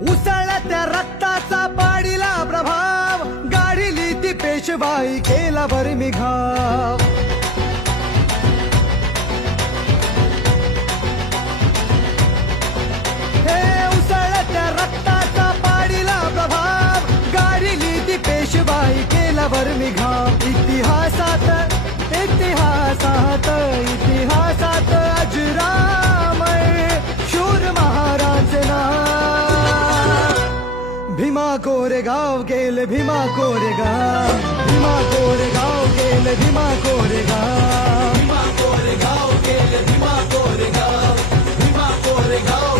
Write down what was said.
उसळत्या रक्ताचा पाडीला प्रभाव, गाडीली ती पेशवाई केला बरमी घाव. हे उसळत्या रक्ताचा पाडीला प्रभाव, गाडीली ती पेशवाई केला बरमी घाव. इतिहासात इतिहासात इतिहासात अजरामर शूर महाराज नाव. भीमा कोरेगाव गेले भीमा कोरेगाव, भीमा कोरेगाव गेले भीमा कोरेगाव, भीमा कोरेगाव गेले भीमा कोरेगाव, भीमा कोरेगाव